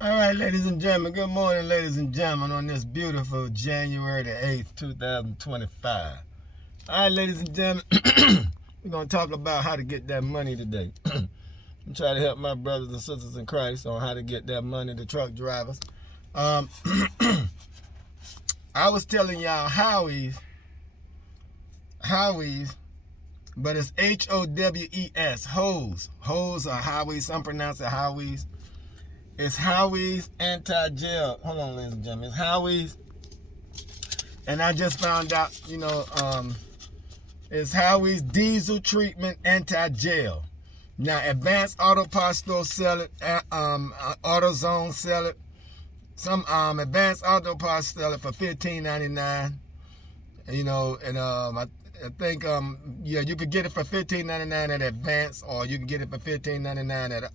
All right, ladies and gentlemen. Good morning, ladies and gentlemen, on this beautiful January the 8th, 2025. All right, ladies and gentlemen, we're going to talk about how to get that money today. I'm trying to help my brothers and sisters in Christ on how to get that money, the truck drivers. I was telling y'all Howies, but it's H-O-W-E-S, hoes. Hoes are Howies. Some pronounce it Howies. It's Howie's anti-gel. Hold on, ladies and gentlemen. It's Howie's. And I just found out, it's Howie's diesel treatment anti-gel. Now, Advanced Auto Parts Store sell it. AutoZone sell it. Some Advanced Auto Parts sell it for $15.99. I think, you could get it for $15.99 at Advanced, or you can get it for $15.99 at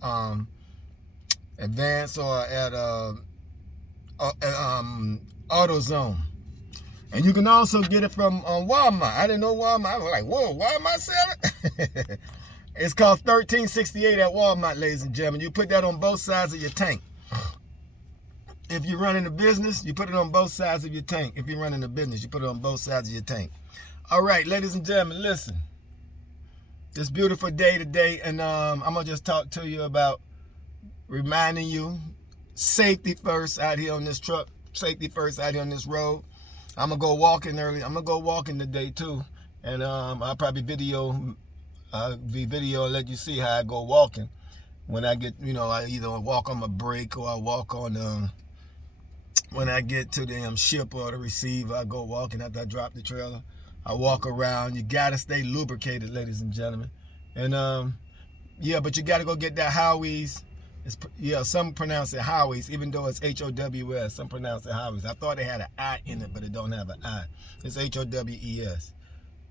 Advance or at AutoZone. And you can also get it from Walmart. I didn't know Walmart. I was like, whoa, Walmart sell it? It's called $13.68 at Walmart, ladies and gentlemen. You put that on both sides of your tank. If you're running a business, you put it on both sides of your tank. If you're running a business, you put it on both sides of your tank. All right, ladies and gentlemen, listen. This beautiful day today, and I'm going to just talk to you about reminding you, safety first out here on this truck, safety first out here on this road. I'm gonna go walking early. I'm gonna go walking today too, and I'll probably video and let you see how I go walking. When I get, I either walk on my break or I walk on when I get to the ship or the receiver. I go walking after I drop the trailer. I walk around. You gotta stay lubricated, ladies and gentlemen, and but you gotta go get that Howie's. Some pronounce it Howies, even though it's H-O-W-S. Some pronounce it Howies. I thought it had an I in it, but it don't have an I. It's H-O-W-E-S.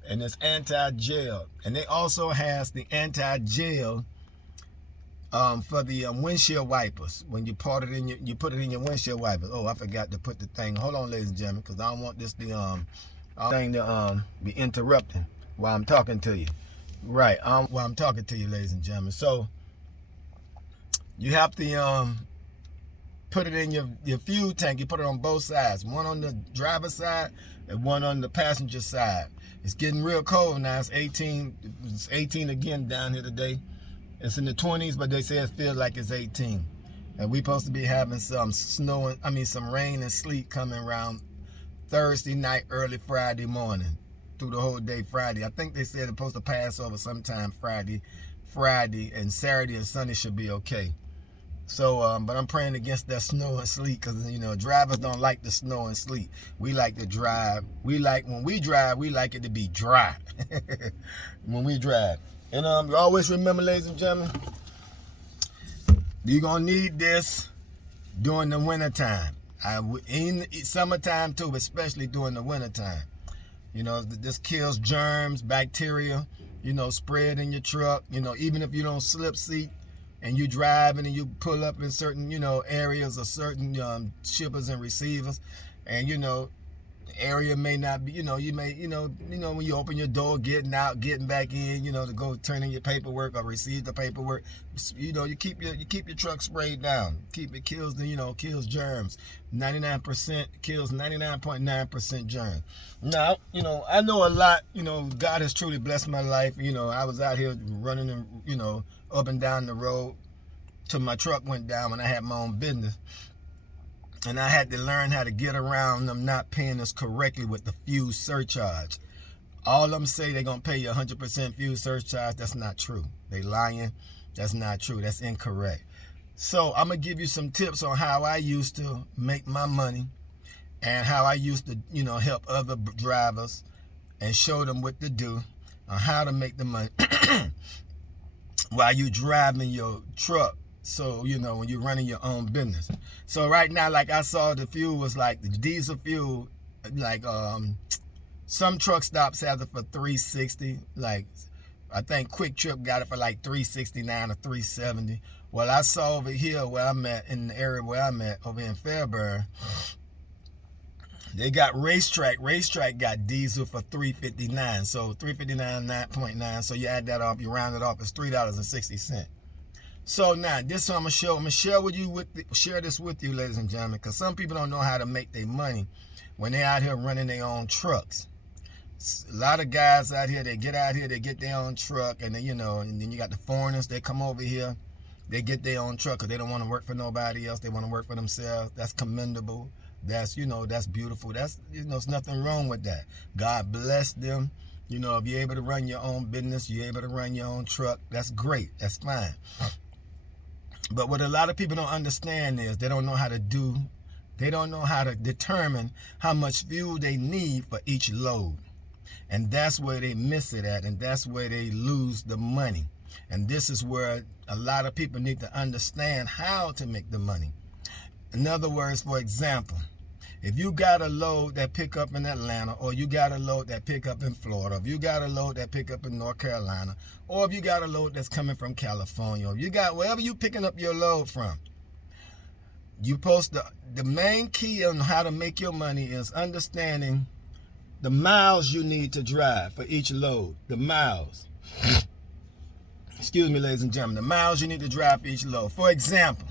And it's anti-gel. And they also has the anti-gel for the windshield wipers. When you put it in your windshield wipers. Oh, I forgot to put the thing. Hold on, ladies and gentlemen, because I don't want this thing to be interrupting while I'm talking to you. Right, while I'm talking to you, ladies and gentlemen. So you have to put it in your fuel tank. You put it on both sides, one on the driver's side and one on the passenger side. It's getting real cold now. It's 18 again down here today. It's in the 20s, but they say it feels like it's 18. And we're supposed to be having some some rain and sleet coming around Thursday night, early Friday morning, through the whole day Friday. I think they said it's supposed to pass over sometime Friday, and Saturday and Sunday should be okay. So, but I'm praying against that snow and sleet, because, drivers don't like the snow and sleet. We like to drive. When we drive, we like it to be dry when we drive. And you always remember, ladies and gentlemen, you're going to need this during the wintertime. In summertime too, but especially during the wintertime. This kills germs, bacteria, spread in your truck. Even if you don't slip seat, and you driving and you pull up in certain, areas or certain shippers and receivers, and the area may not be, you may, when you open your door, getting out, getting back in, to go turn in your paperwork or receive the paperwork, you keep your truck sprayed down. It kills kills germs. 99% kills 99.9% germs. Now, I know a lot. God has truly blessed my life. I was out here running and up and down the road till my truck went down when I had my own business. And I had to learn how to get around them not paying us correctly with the fuel surcharge. All of them say they're going to pay you 100% fuel surcharge. That's not true. They lying. That's not true. That's incorrect. So I'm going to give you some tips on how I used to make my money and how I used to, help other drivers and show them what to do on how to make the money while you driving your truck. So, when you're running your own business. So right now, like I saw, the fuel was like the diesel fuel, like some truck stops have it for $3.60. Like I think Quick Trip got it for like $3.69 or $3.70. Well, I saw over here where I'm at, in the area where I'm at, over in Fairburn, they got Racetrack. Racetrack got diesel for $3.59. So $3.59, 9.9. So you add that off, you round it off, it's $3.60. So now, this one I'm gonna share this with you, ladies and gentlemen, because some people don't know how to make their money when they're out here running their own trucks. A lot of guys out here, they get out here, they get their own truck, and then, and then you got the foreigners, they come over here, they get their own truck because they don't want to work for nobody else. They want to work for themselves. That's commendable. That's, that's beautiful. That's, there's nothing wrong with that. God bless them. If you're able to run your own business, you're able to run your own truck, that's great. That's fine. But what a lot of people don't understand is they don't know how to determine how much fuel they need for each load. And that's where they miss it at, and that's where they lose the money. And this is where a lot of people need to understand how to make the money. In other words, for example, if you got a load that pick up in Atlanta, or you got a load that pick up in Florida, if you got a load that pick up in North Carolina, or if you got a load that's coming from California, or you got wherever you picking up your load from, you post the main key on how to make your money is understanding the miles you need to drive for each load. The miles. Excuse me, ladies and gentlemen. The miles you need to drive for each load. For example,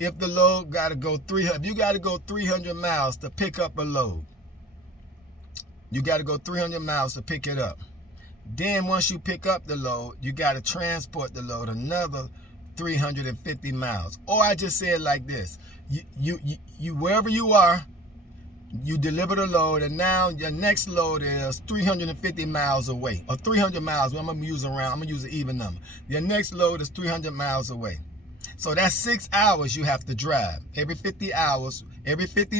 if the load got to go 300, you got to go 300 miles to pick up a load. You got to go 300 miles to pick it up. Then once you pick up the load, you got to transport the load another 350 miles. Or I just say it like this. You wherever you are, you deliver the load, and now your next load is 350 miles away, or 300 miles. I'm gonna use an even number. Your next load is 300 miles away. So that's 6 hours you have to drive. Every 50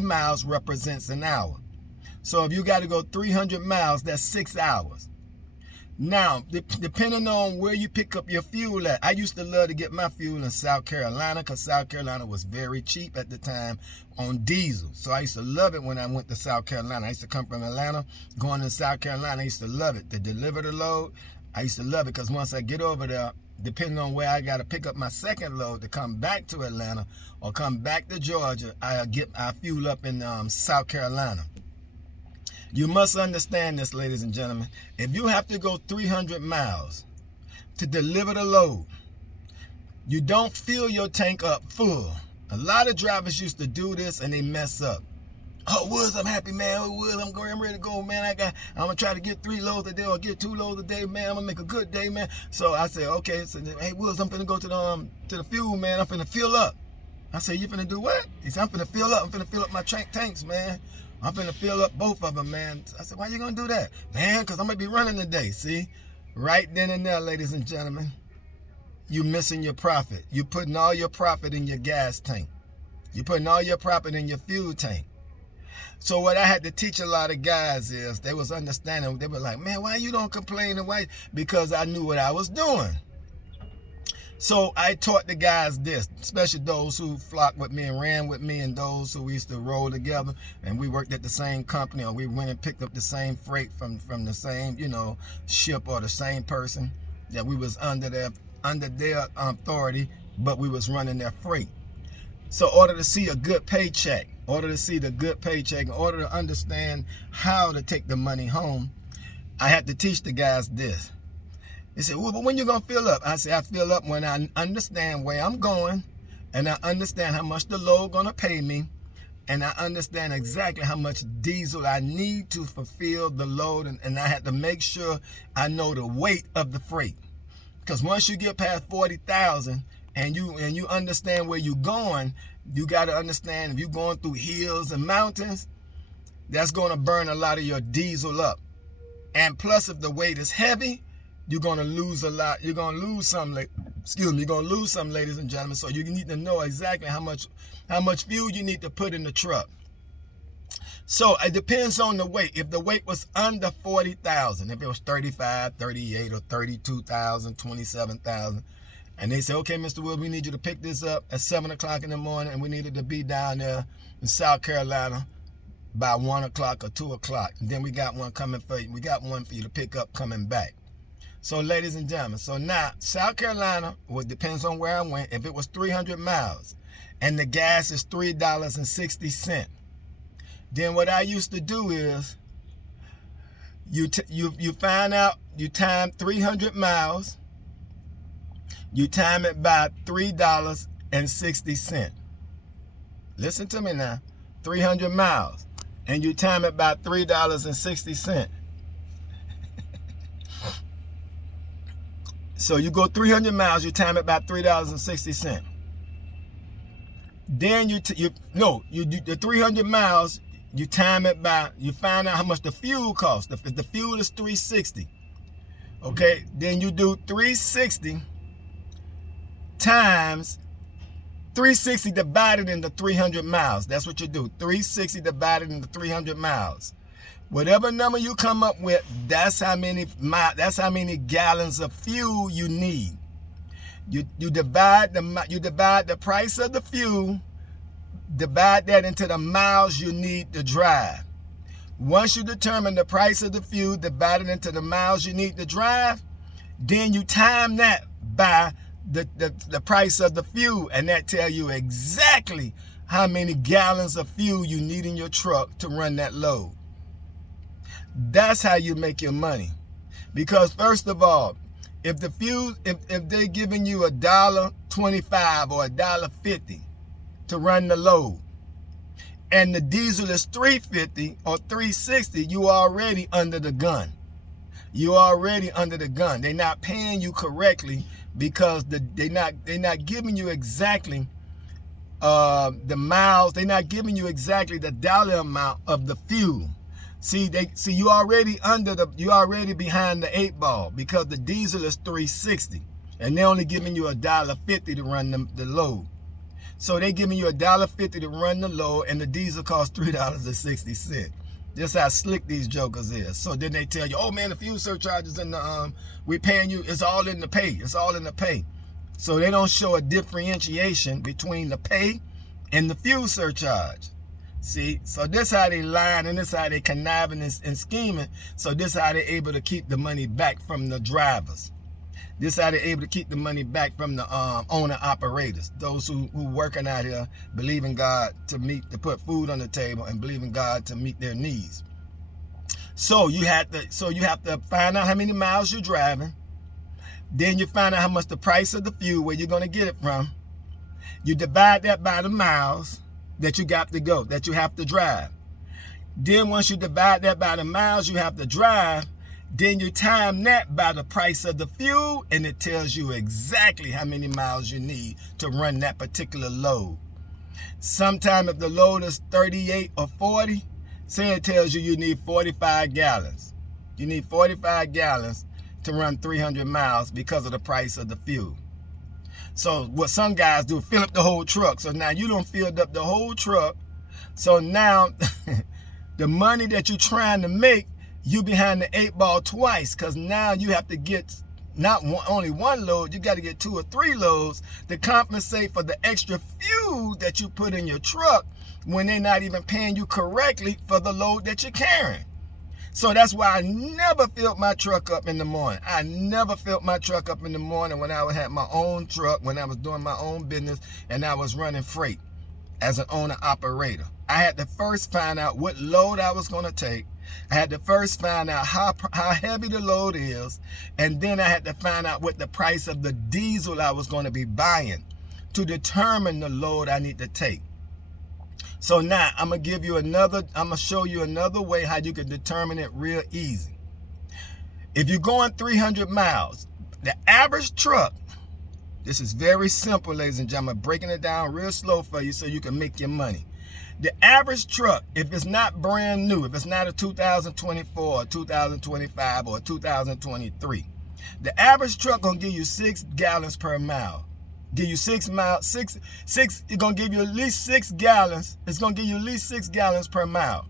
miles represents an hour. So if you got to go 300 miles, that's 6 hours. Now, depending on where you pick up your fuel at, I used to love to get my fuel in South Carolina because South Carolina was very cheap at the time on diesel. So I used to love it when I went to South Carolina. I used to come from Atlanta, going to South Carolina. I used to love it. To deliver the load, I used to love it because once I get over there, depending on where I got to pick up my second load to come back to Atlanta or come back to Georgia, I fuel up in South Carolina. You must understand this, ladies and gentlemen. If you have to go 300 miles to deliver the load, you don't fill your tank up full. A lot of drivers used to do this and they mess up. Oh, Woods, I'm happy, man. Oh, Woods, I'm ready to go, man. I'm going to try to get 3 loads a day or get 2 loads a day, man. I'm going to make a good day, man. So I said, okay. So, hey, Woods, I'm finna go to the fuel, man. I'm finna fill up. I said, you finna do what? He said, I'm finna fill up. I'm finna fill up my tanks, man. I'm finna fill up both of them, man. I said, why you gonna do that? Man, because I'm gonna be running today. See? Right then and there, ladies and gentlemen, you missing your profit. You putting all your profit in your gas tank. You putting all your profit in your fuel tank. So what I had to teach a lot of guys is they was understanding. They were like, man, why you don't complain? And why? Because I knew what I was doing. So I taught the guys this, especially those who flocked with me and ran with me, and those who we used to roll together, and we worked at the same company, or we went and picked up the same freight from the same, ship, or the same person that we was under their authority, but we was running their freight. So in order to see a good paycheck, in order to understand how to take the money home, I had to teach the guys this. They said, well, but when you going to fill up? I said, I fill up when I understand where I'm going, and I understand how much the load going to pay me, and I understand exactly how much diesel I need to fulfill the load, and I had to make sure I know the weight of the freight. Because once you get past 40,000 and you understand where you're going, you got to understand if you're going through hills and mountains, that's going to burn a lot of your diesel up. And plus, if the weight is heavy, you're going to lose a lot. You're going to lose some, you're going to lose some, ladies and gentlemen. So you need to know exactly how much fuel you need to put in the truck. So it depends on the weight. If the weight was under 40,000, if it was 35, 38, or 32,000, 27,000, and they say, okay, Mr. Wood, we need you to pick this up at 7 o'clock in the morning, and we needed to be down there in South Carolina by 1 o'clock or 2 o'clock. And then we got one coming for you. We got one for you to pick up coming back. So, ladies and gentlemen, so now, South Carolina, well, it depends on where I went. If it was 300 miles and the gas is $3.60, then what I used to do is you find out, you time 300 miles, You time it by $3.60. Listen to me now. 300 miles. And you time it by $3.60. So you go 300 miles, you time it by $3.60. Then the 300 miles, you time it by, you find out how much the fuel costs. If the fuel is $3.60, okay, then you do $3.60 times 360 divided into 300 miles. That's what you do. 360 divided into 300 miles. Whatever number you come up with, that's how many gallons of fuel you need. You divide the price of the fuel, divide that into the miles you need to drive. Once you determine the price of the fuel divided into the miles you need to drive, then you time that by the price of the fuel, and that tell you exactly how many gallons of fuel you need in your truck to run that load. That's how you make your money. Because first of all, if the fuel, if they're giving you $1.25 or $1.50 to run the load, and the diesel is $3.50 or $3.60, you already under the gun. You're already under the gun. They're not paying you correctly because they're not giving you exactly the miles. They're not giving you exactly the dollar amount of the fuel. See, you already behind the 8 ball because the diesel is $3.60 and they're only giving you $1.50 to run the load. So they're giving you $1.50 to run the load, and the diesel costs $3.60. That's how slick these jokers is. So then they tell you, oh man, the fuel surcharge is in the we paying you. It's all in the pay. It's all in the pay. So they don't show a differentiation between the pay and the fuel surcharge. See, so this how they lying, and this how they conniving and scheming. So this how they able to keep the money back from the drivers. This how they able to keep the money back from the owner operators, those who working out here, believing God to put food on the table and believing God to meet their needs. So you have to find out how many miles you're driving. Then you find out how much the price of the fuel, where you're going to get it from. You divide that by the miles that you got to go, that you have to drive. Then once you divide that by the miles you have to drive, then you time that by the price of the fuel, and it tells you exactly how many miles you need to run that particular load. Sometime if the load is 38 or 40, say it tells you need 45 gallons. You need 45 gallons to run 300 miles because of the price of the fuel. So what some guys do, fill up the whole truck. So now you done filled up the whole truck. So now the money that you're trying to make, you behind the 8 ball twice, because now you have to get only one load, you got to get 2 or 3 loads to compensate for the extra fuel that you put in your truck when they're not even paying you correctly for the load that you're carrying. So that's why I never filled my truck up in the morning. I never filled my truck up in the morning when I had my own truck, when I was doing my own business and I was running freight as an owner operator. I had to first find out what load I was going to take. I had to first find out how heavy the load is, and then I had to find out what the price of the diesel I was going to be buying to determine the load I need to take. So now I'm going to show you another way how you can determine it real easy. If you're going 300 miles, the average truck, this is very simple, ladies and gentlemen, breaking it down real slow for you so you can make your money. The average truck, if it's not brand new, if it's not a 2024 or 2025 or 2023, the average truck gonna give you 6 gallons per mile. Give you 6 miles, it's gonna give you at least 6 gallons. It's gonna give you at least 6 gallons per mile.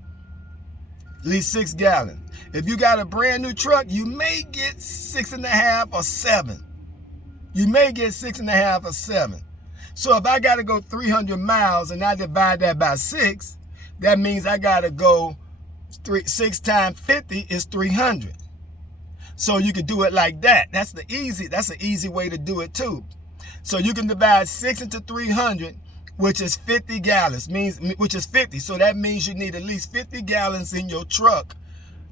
At least 6 gallons. If you got a brand new truck, you may get 6.5 or 7. You may get 6.5 or 7. So if I got to go 300 miles and I divide that by 6, that means I got to go 6 times 50 is 300. So you can do it like that. That's an easy way to do it too. So you can divide 6 into 300, which is 50 gallons, which is 50. So that means you need at least 50 gallons in your truck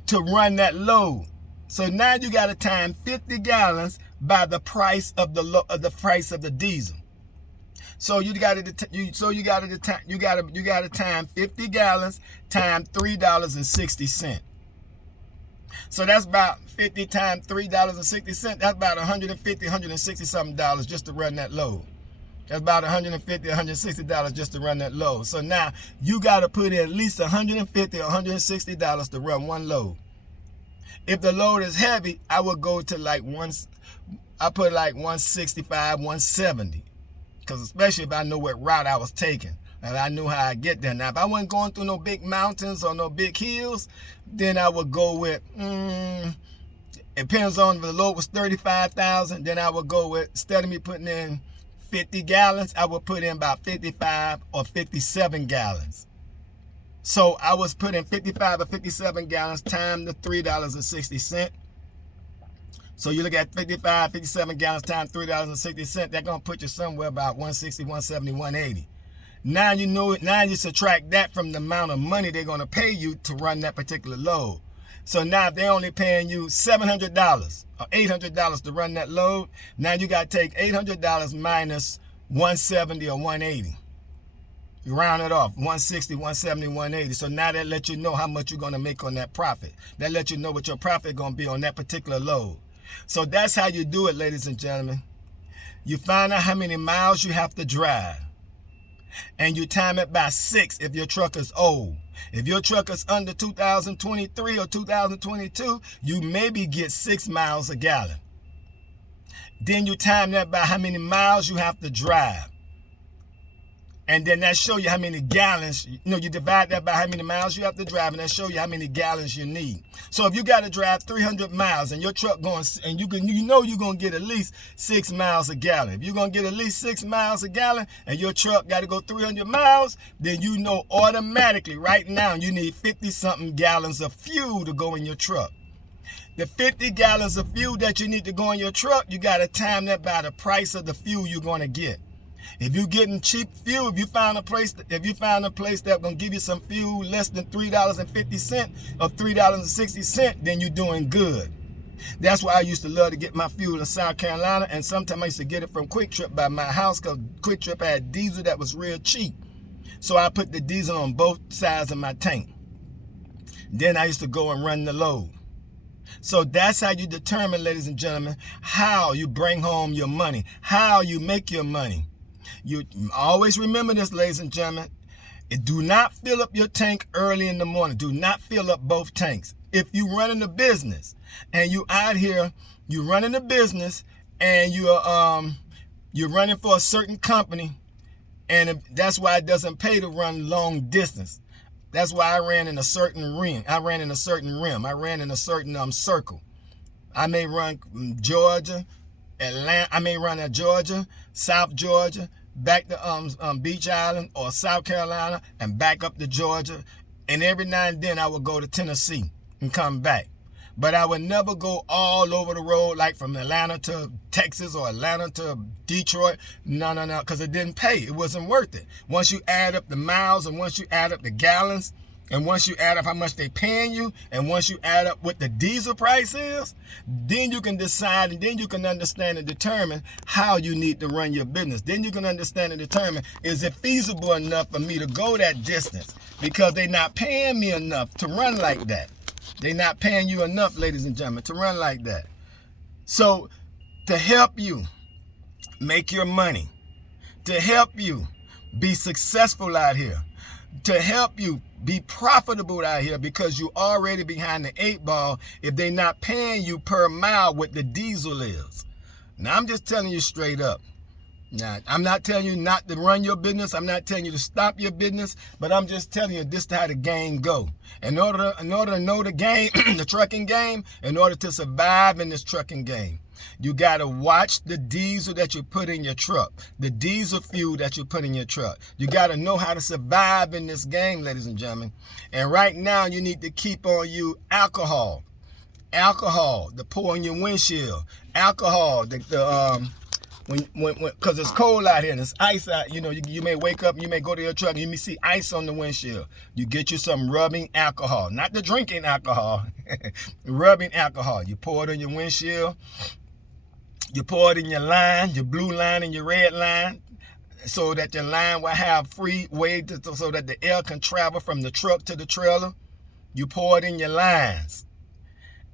to run that load. So now you got to time 50 gallons by the price of the diesel. So you got to time 50 gallons times $3.60. So that's about 50 times $3.60. That's about $150, $160 something dollars just to run that load. That's about $150, $160 just to run that load. So now you got to put in at least $150, $160 to run one load. If the load is heavy, I would go to like I put like 165, 170. Because especially if I know what route I was taking and I knew how I get there. Now, if I wasn't going through no big mountains or no big hills, then I would go with, it depends on if the load was 35,000, then I would go with, instead of me putting in 50 gallons, I would put in about 55 or 57 gallons. So I was putting 55 or 57 gallons times the $3.60. So you look at 55, 57 gallons times $3.60, that's going to put you somewhere about 160, 170, 180. Now you know it. Now you subtract that from the amount of money they're going to pay you to run that particular load. So now if they're only paying you $700 or $800 to run that load, now you got to take $800 minus 170 or 180. You round it off, 160, 170, 180. So now that lets you know how much you're going to make on that profit. That lets you know what your profit is going to be on that particular load. So that's how you do it, ladies and gentlemen. You find out how many miles you have to drive. And you time it by 6 if your truck is old. If your truck is under 2023 or 2022, you maybe get 6 miles a gallon. Then you time that by how many miles you have to drive. And then that show you how many gallons, you divide that by how many miles you have to drive, and that show you how many gallons you need. So if you got to drive 300 miles and your truck going, and you're going to get at least 6 miles a gallon. If you're going to get at least 6 miles a gallon and your truck got to go 300 miles, then you know automatically right now you need 50-something gallons of fuel to go in your truck. The 50 gallons of fuel that you need to go in your truck, you got to time that by the price of the fuel you're going to get. If you're getting cheap fuel, if you find a place that's going to give you some fuel less than $3.50 or $3.60, then you're doing good. That's why I used to love to get my fuel in South Carolina, and sometimes I used to get it from Quick Trip by my house because Quick Trip had diesel that was real cheap. So I put the diesel on both sides of my tank. Then I used to go and run the load. So that's how you determine, ladies and gentlemen, how you bring home your money, how you make your money. You always remember this, ladies and gentlemen. Do not fill up your tank early in the morning. Do not fill up both tanks. If you're running a business and you out here, you're running a business and you're running for a certain company, and that's why it doesn't pay to run long distance. That's why I ran in a certain rim. I ran in a certain circle. I may run Georgia, Atlanta. I may run at Georgia, South Georgia, back to Beach Island or South Carolina, and back up to Georgia. And every now and then I would go to Tennessee and come back. But I would never go all over the road, like from Atlanta to Texas or Atlanta to Detroit. No, because it didn't pay. It wasn't worth it. Once you add up the miles, and once you add up the gallons, and once you add up how much they paying you, and once you add up what the diesel price is, then you can decide, and then you can understand and determine how you need to run your business. Then you can understand and determine, is it feasible enough for me to go that distance? Because they're not paying me enough to run like that. They're not paying you enough, ladies and gentlemen, to run like that. So to help you make your money, to help you be successful out here, to help you be profitable out here, because you already behind the 8 ball if they're not paying you per mile what the diesel is. Now, I'm just telling you straight up. Now, I'm not telling you not to run your business. I'm not telling you to stop your business, but I'm just telling you this is how the game go. In order to know the game, the trucking game, in order to survive in this trucking game, you got to watch the diesel that you put in your truck, the diesel fuel that you put in your truck. You got to know how to survive in this game, ladies and gentlemen. And right now, you need to keep on you alcohol to pour in your windshield, alcohol, because it's cold out here and it's ice out, you may wake up and you may go to your truck and you may see ice on the windshield. You get you some rubbing alcohol, not the drinking alcohol, rubbing alcohol. You pour it on your windshield. You pour it in your line, your blue line and your red line, so that your line will have free way so that the air can travel from the truck to the trailer. You pour it in your lines.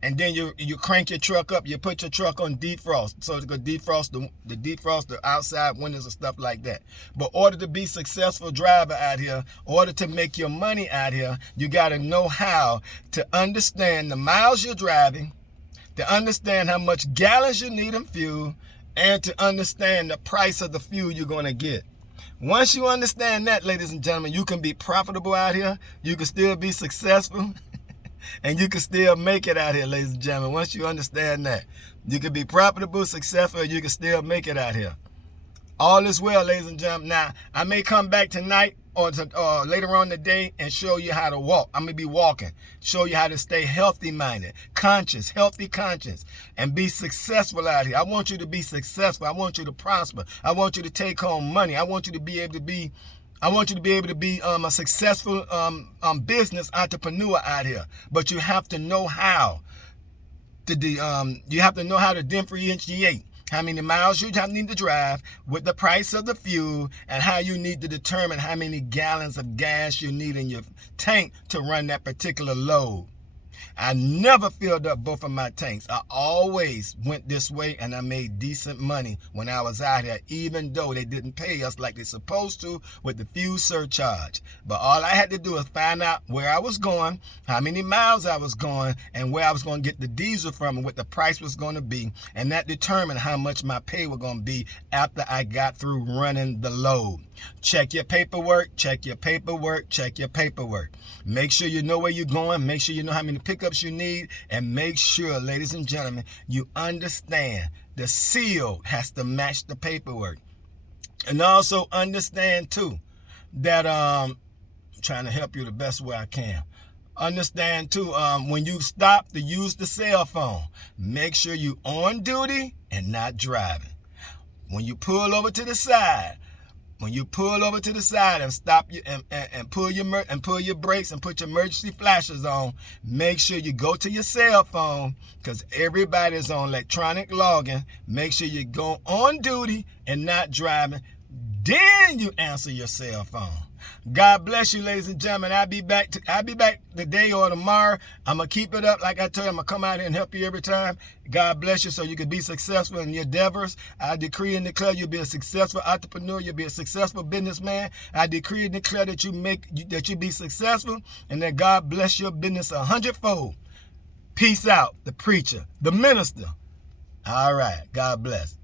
And then you crank your truck up. You put your truck on defrost, so it could defrost the outside windows and stuff like that. But in order to be a successful driver out here, in order to make your money out here, you got to know how to understand the miles you're driving, to understand how much gallons you need in fuel, and to understand the price of the fuel you're going to get. Once you understand that, ladies and gentlemen, you can be profitable out here. You can still be successful. And you can still make it out here, ladies and gentlemen. Once you understand that, you can be profitable, successful, and you can still make it out here. All is well, ladies and gentlemen. Now, I may come back tonight or later on today and show you how to walk. I'm going to be walking. Show you how to stay healthy-minded, conscious, healthy conscious, and be successful out here. I want you to be successful. I want you to prosper. I want you to take home money. I want you to be able to be a successful business entrepreneur out here. But you have to know how to differentiate how many miles you need to drive with the price of the fuel, and how you need to determine how many gallons of gas you need in your tank to run that particular load. I never filled up both of my tanks. I always went this way, and I made decent money when I was out here, even though they didn't pay us like they're supposed to with the fuel surcharge. But all I had to do was find out where I was going, how many miles I was going, and where I was going to get the diesel from, and what the price was going to be. And that determined how much my pay was going to be after I got through running the load. Check your paperwork, check your paperwork, check your paperwork. Make sure you know where you're going. Make sure you know how many pickups you need. And make sure, ladies and gentlemen, you understand the seal has to match the paperwork. And also understand, too, that I'm trying to help you the best way I can. Understand, too, when you stop to use the cell phone, make sure you're on duty and not driving. When you pull over to the side, and stop you and pull your brakes and put your emergency flashers on, make sure you go to your cell phone, because everybody's on electronic logging. Make sure you go on duty and not driving. Then you answer your cell phone. God bless you, ladies and gentlemen. I'll be back today or tomorrow. I'm going to keep it up. Like I told you, I'm going to come out here and help you every time. God bless you so you can be successful in your endeavors. I decree and declare you'll be a successful entrepreneur. You'll be a successful businessman. I decree and declare that you be successful, and that God bless your business 100-fold. Peace out, the preacher, the minister. All right. God bless.